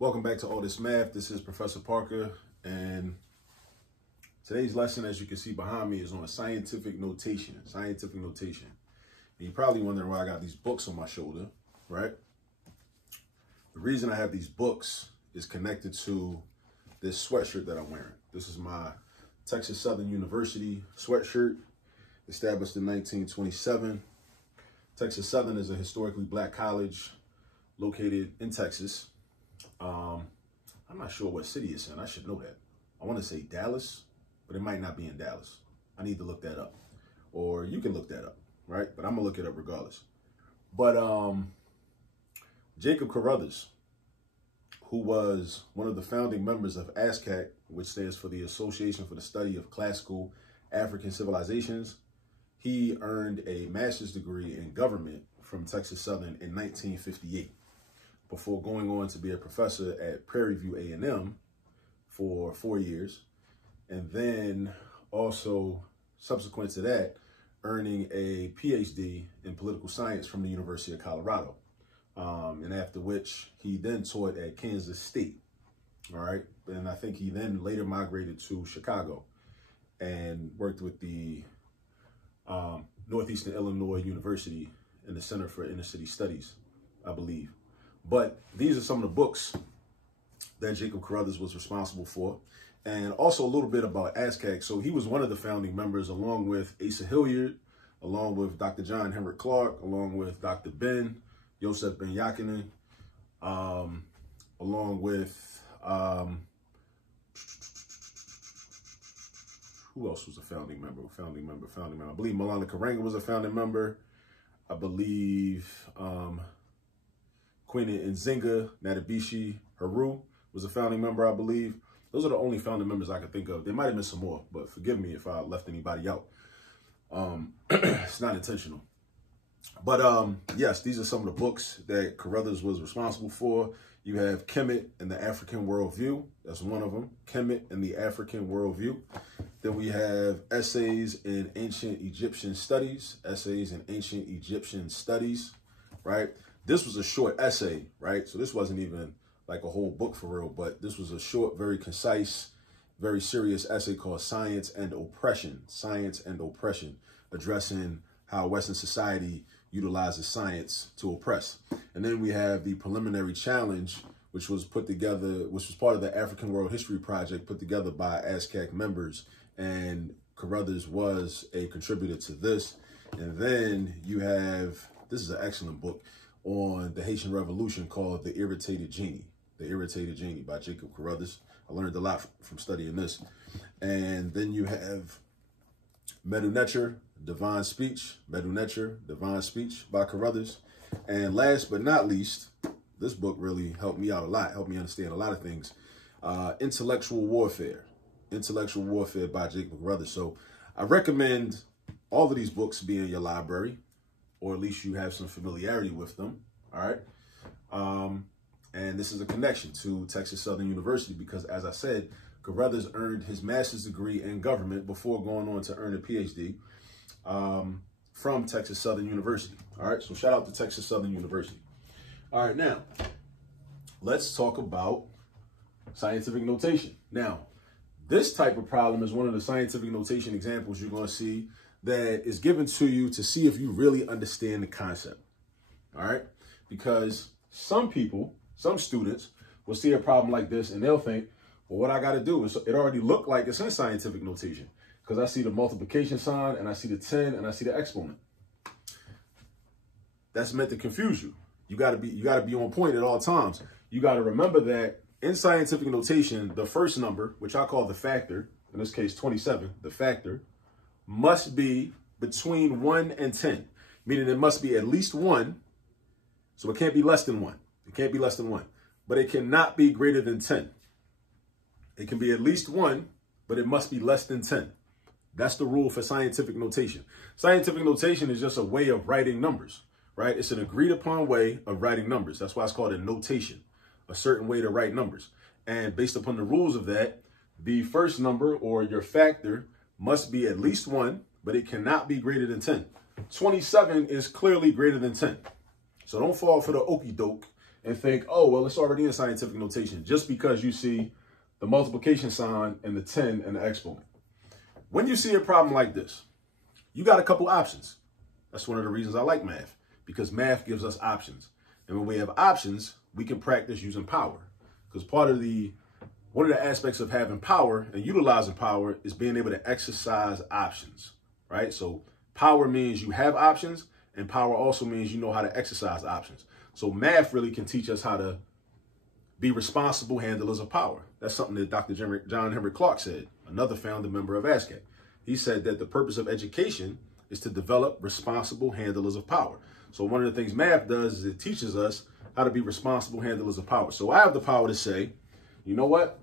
Welcome back to All This Math. This is Professor Parker, and today's lesson, as you can see behind me, is on scientific notation. Scientific notation. And you're probably wondering why I got these books on my shoulder, right? The reason I have these books is connected to this sweatshirt that I'm wearing. This is my Texas Southern University sweatshirt, established in 1927. Texas Southern is a historically black college located in Texas. I'm not sure what city it's in. I should know that. I want to say Dallas, but it might not be in Dallas. I need to look that up. Or you can look that up, right? But I'm going to look it up regardless. But Jacob Carruthers, who was one of the founding members of ASCAC, which stands for the Association for the Study of Classical African Civilizations, he earned a master's degree in government from Texas Southern in 1958. Before going on to be a professor at Prairie View A&M for 4 years. And then also, subsequent to that, earning a PhD in political science from the University of Colorado. And after which, he then taught at Kansas State, all right? And I think he then later migrated to Chicago and worked with the Northeastern Illinois University in the Center for Inner City Studies, I believe. But these are some of the books that Jacob Carruthers was responsible for. And also a little bit about ASCAC. So he was one of the founding members, along with Asa Hilliard, along with Dr. John Henrik Clark, along with Dr. Ben, Joseph Ben Yakinen, along with, who else was a founding member? I believe Malana Karanga was a founding member. I believe, Queen Nzinga Nadabishi Haru was a founding member, I believe. Those are the only founding members I could think of. There might have been some more, but forgive me if I left anybody out. It's not intentional. But yes, these are some of the books that Carruthers was responsible for. You have Kemet and the African Worldview. That's one of them. Kemet and the African Worldview. Then we have Essays in Ancient Egyptian Studies. Essays in Ancient Egyptian Studies, right? This was a short essay, right? So this wasn't even like a whole book for real, but this was a short, very concise, very serious essay called Science and Oppression. Science and Oppression, addressing how Western society utilizes science to oppress. And then we have the Preliminary Challenge, which was put together, which was part of the African World History Project put together by ASCAC members. And Carruthers was a contributor to this. And then you have, this is an excellent book on the Haitian Revolution called The Irritated Genie. The Irritated Genie by Jacob Carruthers. I learned a lot from studying this. And then you have Medu Neter, Divine Speech. Medu Neter, Divine Speech by Carruthers. And last but not least, this book really helped me out a lot, helped me understand a lot of things. Intellectual Warfare. Intellectual Warfare by Jacob Carruthers. So I recommend all of these books be in your library, or at least you have some familiarity with them, all right? And this is a connection to Texas Southern University because, as I said, Carruthers earned his master's degree in government before going on to earn a PhD from Texas Southern University, all right? So shout out to Texas Southern University. All right, now, let's talk about scientific notation. Now, this type of problem is one of the scientific notation examples you're going to see that is given to you to see if you really understand the concept, all right? Because some people, some students will see a problem like this and they'll think, well, what I got to do is, it already looked like it's in scientific notation because I see the multiplication sign and I see the 10 and I see the exponent. That's meant to confuse you. You got to be on point at all times. You got to remember that in scientific notation, the first number, which I call the factor, in this case 27, the factor, must be between 1 and 10, meaning it must be at least 1. So it can't be less than 1. It can't be less than 1, but it cannot be greater than 10. It can be at least 1, but it must be less than 10. That's the rule for scientific notation. Scientific notation is just a way of writing numbers, right? It's an agreed upon way of writing numbers. That's why it's called a notation, a certain way to write numbers. And based upon the rules of that, the first number or your factor must be at least 1, but it cannot be greater than 10. 27 is clearly greater than 10. So don't fall for the okey doke and think, oh, well, it's already in scientific notation, just because you see the multiplication sign and the 10 and the exponent. When you see a problem like this, you got a couple options. That's one of the reasons I like math, because math gives us options. And when we have options, we can practice using power. Because one of the aspects of having power and utilizing power is being able to exercise options, right? So power means you have options, and power also means you know how to exercise options. So math really can teach us how to be responsible handlers of power. That's something that Dr. John Henry Clark said, another founding member of ASCAP. He said that the purpose of education is to develop responsible handlers of power. So one of the things math does is it teaches us how to be responsible handlers of power. So I have the power to say, you know what?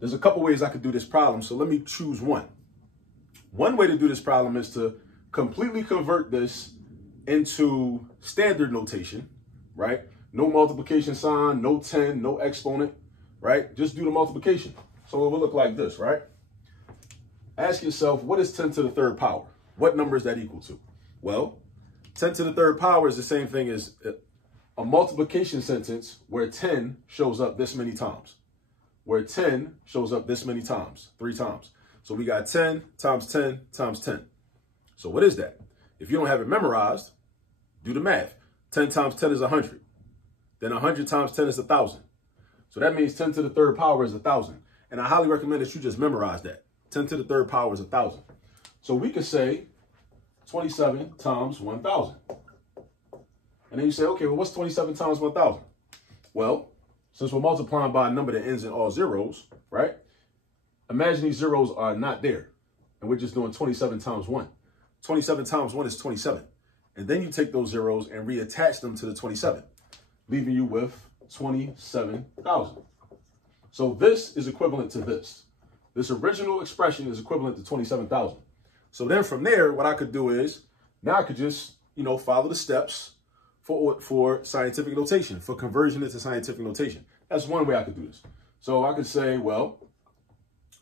There's a couple ways I could do this problem, so let me choose one. One way to do this problem is to completely convert this into standard notation, right? No multiplication sign, no 10, no exponent, right? Just do the multiplication. So it will look like this, right? Ask yourself, what is 10 to the third power? What number is that equal to? Well, 10 to the third power is the same thing as a multiplication sentence where 10 shows up this many times. Where 10 shows up this many times, 3 times. So we got 10 times 10 times 10. So what is that? If you don't have it memorized, do the math. 10 times 10 is 100. Then 100 times 10 is 1,000. So that means 10 to the third power is 1,000. And I highly recommend that you just memorize that. 10 to the third power is 1,000. So we could say 27 times 1,000. And then you say, okay, well, what's 27 times 1,000? Well, since we're multiplying by a number that ends in all zeros, right? Imagine these zeros are not there. And we're just doing 27 times 1. 27 times 1 is 27. And then you take those zeros and reattach them to the 27, leaving you with 27,000. So this is equivalent to this. This original expression is equivalent to 27,000. So then from there, what I could do is, now I could just, follow the steps for scientific notation, for conversion into scientific notation. That's one way I could do this. So I could say, well,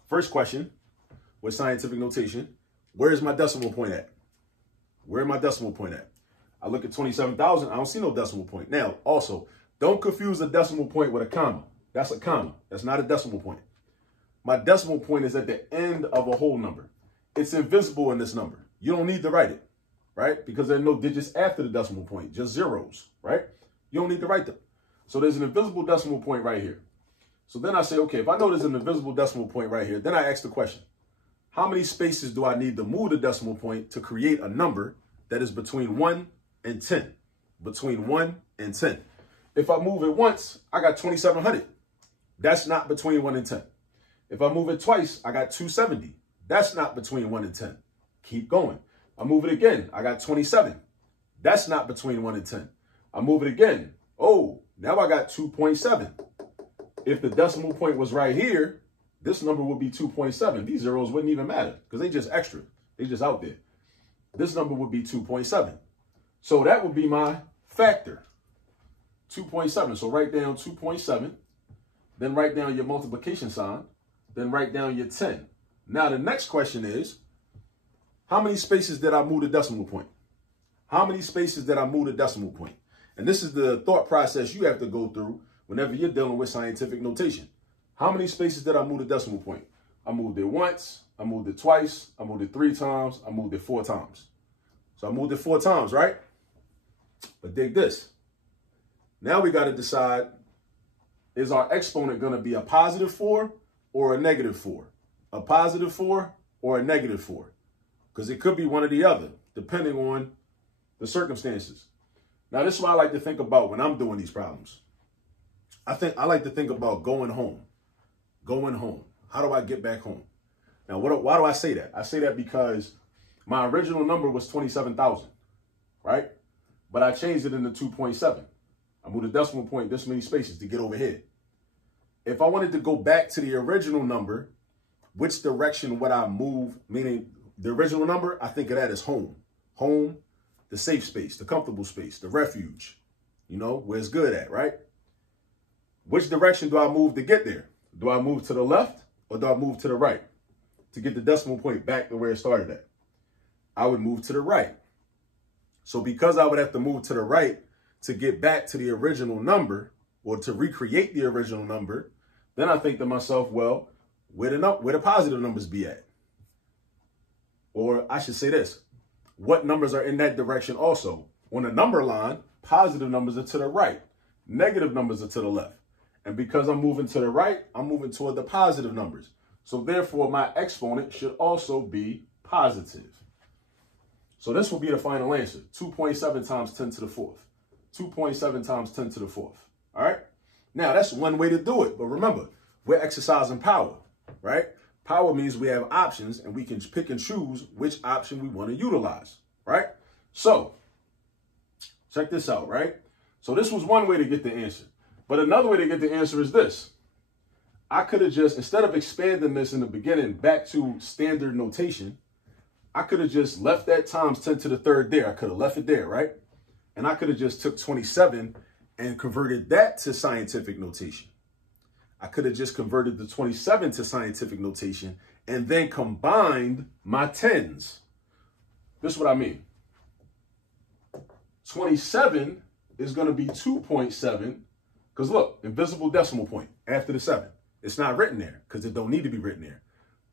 first question with scientific notation, where is my decimal point at? Where my decimal point at? I look at 27,000, I don't see no decimal point. Now, also, don't confuse a decimal point with a comma. That's a comma. That's not a decimal point. My decimal point is at the end of a whole number. It's invisible in this number. You don't need to write it, right? Because there are no digits after the decimal point, just zeros, right? You don't need to write them. So there's an invisible decimal point right here. So then I say, okay, if I know there's an invisible decimal point right here, then I ask the question, how many spaces do I need to move the decimal point to create a number that is between 1 and 10? Between 1 and 10. If I move it once, I got 2,700. That's not between 1 and 10. If I move it twice, I got 270. That's not between 1 and 10. Keep going. I move it again. I got 27. That's not between 1 and 10. I move it again. Oh, now I got 2.7. If the decimal point was right here, this number would be 2.7. These zeros wouldn't even matter because they just extra. They just out there. This number would be 2.7. So that would be my factor, 2.7. So write down 2.7, then write down your multiplication sign, then write down your 10. Now the next question is, how many spaces did I move the decimal point? How many spaces did I move the decimal point? And this is the thought process you have to go through whenever you're dealing with scientific notation. How many spaces did I move the decimal point? I moved it once, I moved it twice, I moved it 3 times, I moved it 4 times. So I moved it 4 times, right? But dig this. Now we got to decide, is our exponent going to be a positive 4 or a negative 4? A positive 4 or a negative 4? Because it could be one or the other, depending on the circumstances. Now, this is what I like to think about when I'm doing these problems. I like to think about going home. Going home. How do I get back home? Now, why do I say that? I say that because my original number was 27,000, right? But I changed it into 2.7. I moved the decimal point this many spaces to get over here. If I wanted to go back to the original number, which direction would I move? Meaning the original number, I think of that as home. Home, the safe space, the comfortable space, the refuge, where it's good at, right? Which direction do I move to get there? Do I move to the left or do I move to the right to get the decimal point back to where it started at? I would move to the right. So because I would have to move to the right to get back to the original number, or to recreate the original number, then I think to myself, well, where the positive numbers be at? Or I should say this, what numbers are in that direction also? On the number line, positive numbers are to the right, negative numbers are to the left. And because I'm moving to the right, I'm moving toward the positive numbers. So therefore, my exponent should also be positive. So this will be the final answer, 2.7 times 10 to the fourth. 2.7 times 10 to the fourth. All right? Now, that's one way to do it. But remember, we're exercising power, right? Power means we have options and we can pick and choose which option we want to utilize, right? So, check this out, right? So this was one way to get the answer. But another way to get the answer is this. I could have just, instead of expanding this in the beginning back to standard notation, I could have just left that times 10 to the third there. I could have left it there, right? And I could have just took 27 and converted that to scientific notation. I could have just converted the 27 to scientific notation and then combined my tens. This is what I mean. 27 is going to be 2.7 because look, invisible decimal point after the 7. It's not written there because it don't need to be written there.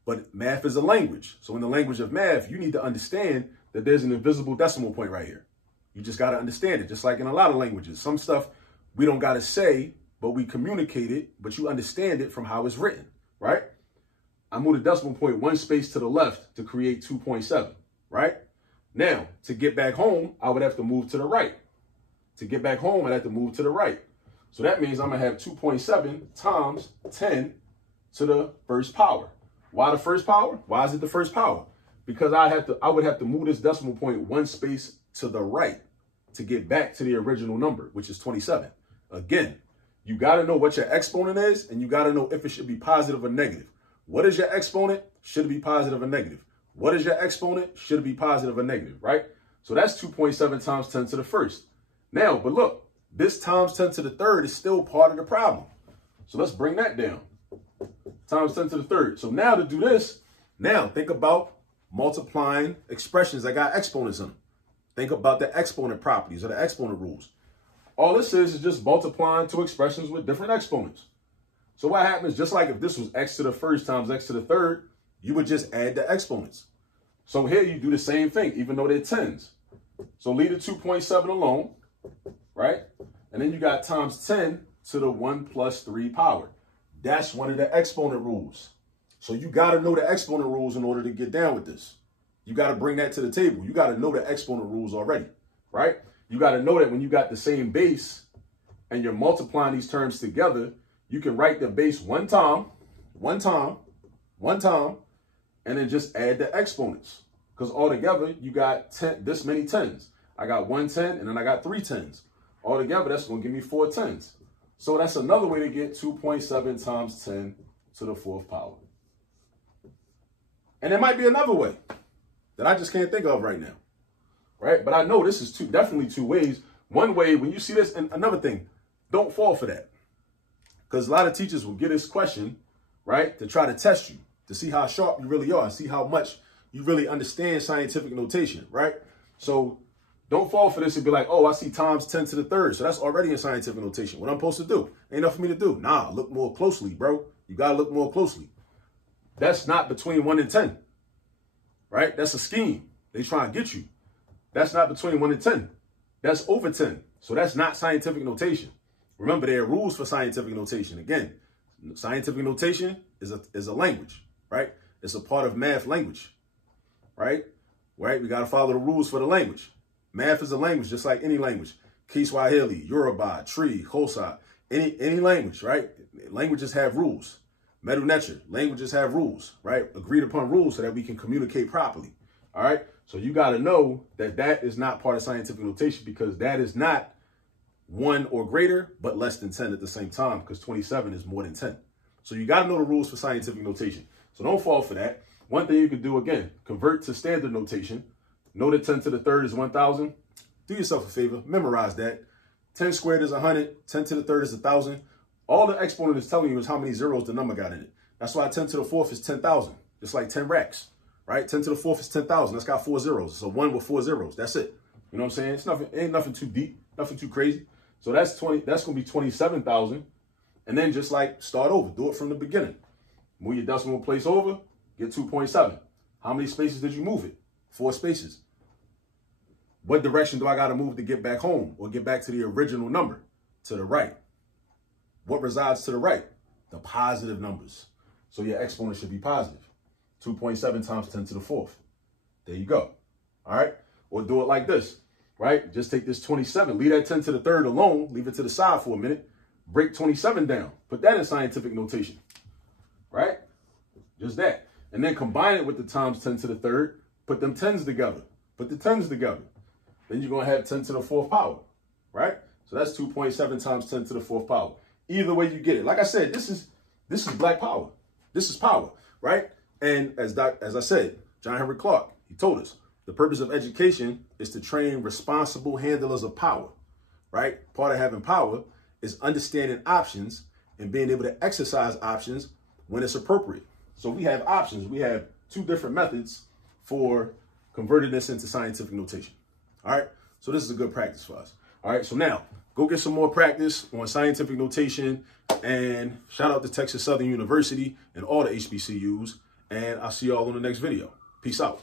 But math is a language. So in the language of math, you need to understand that there's an invisible decimal point right here. You just got to understand it, just like in a lot of languages. Some stuff we don't got to say, but we communicate it, but you understand it from how it's written, right? I moved the decimal point one space to the left to create 2.7, right? Now, to get back home, I would have to move to the right. To get back home, I'd have to move to the right. So that means I'm going to have 2.7 times 10 to the first power. Why the first power? Why is it the first power? Because I would have to move this decimal point one space to the right to get back to the original number, which is 27. Again, you got to know what your exponent is, and you got to know if it should be positive or negative. What is your exponent? Should it be positive or negative? What is your exponent? Should it be positive or negative, right? So that's 2.7 times 10 to the first. Now, but look, this times 10 to the third is still part of the problem. So let's bring that down. Times 10 to the third. So now to do this, now think about multiplying expressions that got exponents in them. Think about the exponent properties or the exponent rules. All this is just multiplying two expressions with different exponents. So what happens, just like if this was x to the first times x to the third, you would just add the exponents. So here you do the same thing, even though they're tens. So leave the 2.7 alone, right? And then you got times 10 to the 1 plus 3 power. That's one of the exponent rules. So you got to know the exponent rules in order to get down with this. You got to bring that to the table. You got to know the exponent rules already, right? You got to know that when you got the same base and you're multiplying these terms together, you can write the base one time, and then just add the exponents. Because altogether, you got this many tens. I got 1 10, and then I got 3 tens. Altogether, that's going to give me 4 tens. So that's another way to get 2.7 times 10 to the fourth power. And there might be another way that I just can't think of right now, right? But I know this is definitely two ways. One way, when you see this, and another thing, don't fall for that. Because a lot of teachers will get this question, right, to try to test you, to see how sharp you really are, see how much you really understand scientific notation, right? So don't fall for this and be like, oh, I see times 10 to the third. So that's already in scientific notation. What I'm supposed to do? Ain't enough for me to do. Nah, look more closely, bro. You got to look more closely. That's not between 1 and 10, right? That's a scheme. They try to get you. That's not between 1 and 10. That's over 10. So that's not scientific notation. Remember, there are rules for scientific notation. Again, scientific notation is a language, right? It's a part of math language, right? Right? We got to follow the rules for the language. Math is a language, just like any language. Kiswahili, Yoruba, Tree, Xhosa, any language, right? Languages have rules. Medu Neter, languages have rules, right? Agreed upon rules so that we can communicate properly, all right? So you got to know that that is not part of scientific notation because that is not 1 or greater, but less than 10 at the same time because 27 is more than 10. So you got to know the rules for scientific notation. So don't fall for that. One thing you could do, again, convert to standard notation. Know that 10 to the third is 1,000. Do yourself a favor. Memorize that. 10 squared is 100. 10 to the third is 1,000. All the exponent is telling you is how many zeros the number got in it. That's why 10 to the fourth is 10,000. Just like 10 racks, right? 10 to the fourth is 10,000. That's got 4 zeros. So 1 with 4 zeros. That's it. You know what I'm saying? It's nothing, ain't nothing too deep, nothing too crazy. So that's 20. That's going to be 27,000. And then just like start over. Do it from the beginning. Move your decimal place over. Get 2.7. How many spaces did you move it? 4 spaces. What direction do I got to move to get back home or get back to the original number? To the right. What resides to the right? The positive numbers. So your exponent should be positive. 2.7 times 10 to the 4th. There you go. All right. Or do it like this, right? Just take this 27, leave that 10 to the 3rd alone, leave it to the side for a minute, break 27 down, put that in scientific notation, right? Just that. And then combine it with the times 10 to the 3rd, put them 10s together, put the 10s together. Then you're going to have 10 to the 4th power, right? So that's 2.7 times 10 to the 4th power. Either way you get it. Like I said, this is black power. This is power, right? And as I said, John Henry Clark, he told us, the purpose of education is to train responsible handlers of power, right? Part of having power is understanding options and being able to exercise options when it's appropriate. So we have options. We have 2 different methods for converting this into scientific notation. All right. So this is a good practice for us. All right. So now go get some more practice on scientific notation, and shout out to Texas Southern University and all the HBCUs. And I'll see y'all on the next video. Peace out.